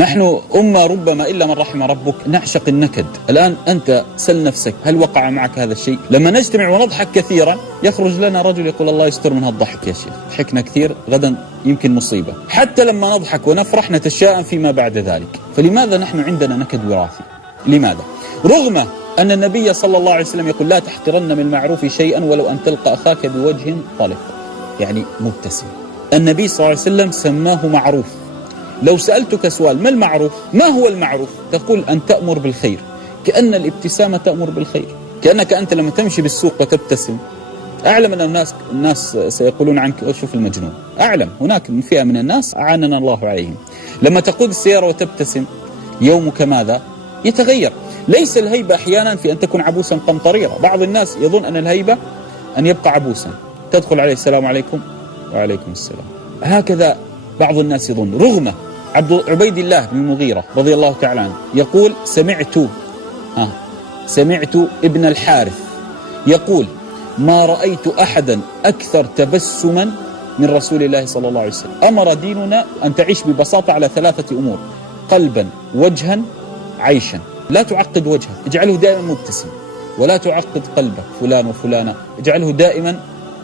نحن أمة ربما إلا من رحم ربك نعشق النكد. الآن أنت سل نفسك، هل وقع معك هذا الشيء؟ لما نجتمع ونضحك كثيرا يخرج لنا رجل يقول الله يستر من هالضحك يا شيخ، ضحكنا كثير غدا يمكن مصيبة. حتى لما نضحك ونفرح نتشائم فيما بعد ذلك. فلماذا نحن عندنا نكد وراثي؟ لماذا؟ رغم أن النبي صلى الله عليه وسلم يقول لا تحقرن من المعروف شيئا ولو أن تلقى أخاك بوجه طلق، يعني مبتسم. النبي صلى الله عليه وسلم سماه معروف. لو سألتك سؤال ما المعروف؟ ما هو المعروف؟ تقول أن تأمر بالخير، كأن الابتسامة تأمر بالخير. كأنك أنت لما تمشي بالسوق وتبتسم، أعلم أن الناس سيقولون عنك شوف المجنون، أعلم هناك فئة من الناس أعاننا الله عليهم. لما تقود السيارة وتبتسم يومك ماذا؟ يتغير. ليس الهيبة أحيانا في أن تكون عبوسا قمطريرا. بعض الناس يظن أن الهيبة أن يبقى عبوسا، تدخل عليه السلام عليكم وعليكم السلام، هكذا بعض الناس يظن. رغم عبيد الله بن المغيرة رضي الله تعالى عنه يقول سمعت ابن الحارث يقول ما رأيت أحدا أكثر تبسما من رسول الله صلى الله عليه وسلم. أمر ديننا أن تعيش ببساطة على 3 أمور: قلبا، وجها، عيشا. لا تعقد وجهك، اجعله دائما مبتسم، ولا تعقد قلبك فلان وفلانة، اجعله دائما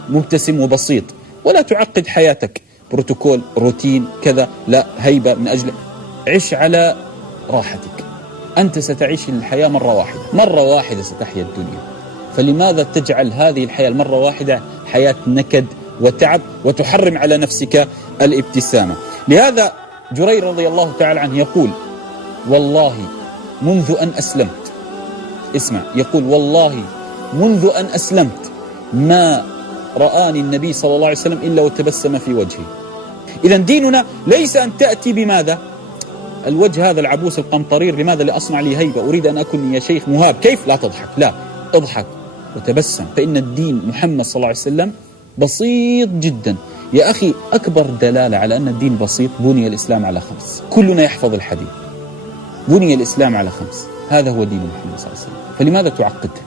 مبتسم وبسيط. ولا تعقد حياتك بروتوكول روتين كذا، لا، هيبة من أجل عش على راحتك. أنت ستعيش الحياة مرة واحدة ستحيا الدنيا. فلماذا تجعل هذه الحياة المرة واحدة حياة نكد وتعب وتحرم على نفسك الابتسامة؟ لهذا جرير رضي الله تعالى عنه يقول والله منذ أن أسلمت، اسمع، يقول والله منذ أن أسلمت ما رآني النبي صلى الله عليه وسلم إلا وتبسم في وجهي. إذن ديننا ليس أن تأتي بماذا؟ الوجه هذا العبوس القمطرير، لماذا؟ لأصنع لي هيبة، أريد أن أكون يا شيخ مهاب. كيف؟ لا تضحك، لا، اضحك وتبسم. فإن الدين محمد صلى الله عليه وسلم بسيط جدا. يا أخي أكبر دلالة على أن الدين بسيط بني الإسلام على 5. كلنا يحفظ الحديث، بني الإسلام على 5. هذا هو دين محمد صلى الله عليه وسلم. فلماذا تعقده؟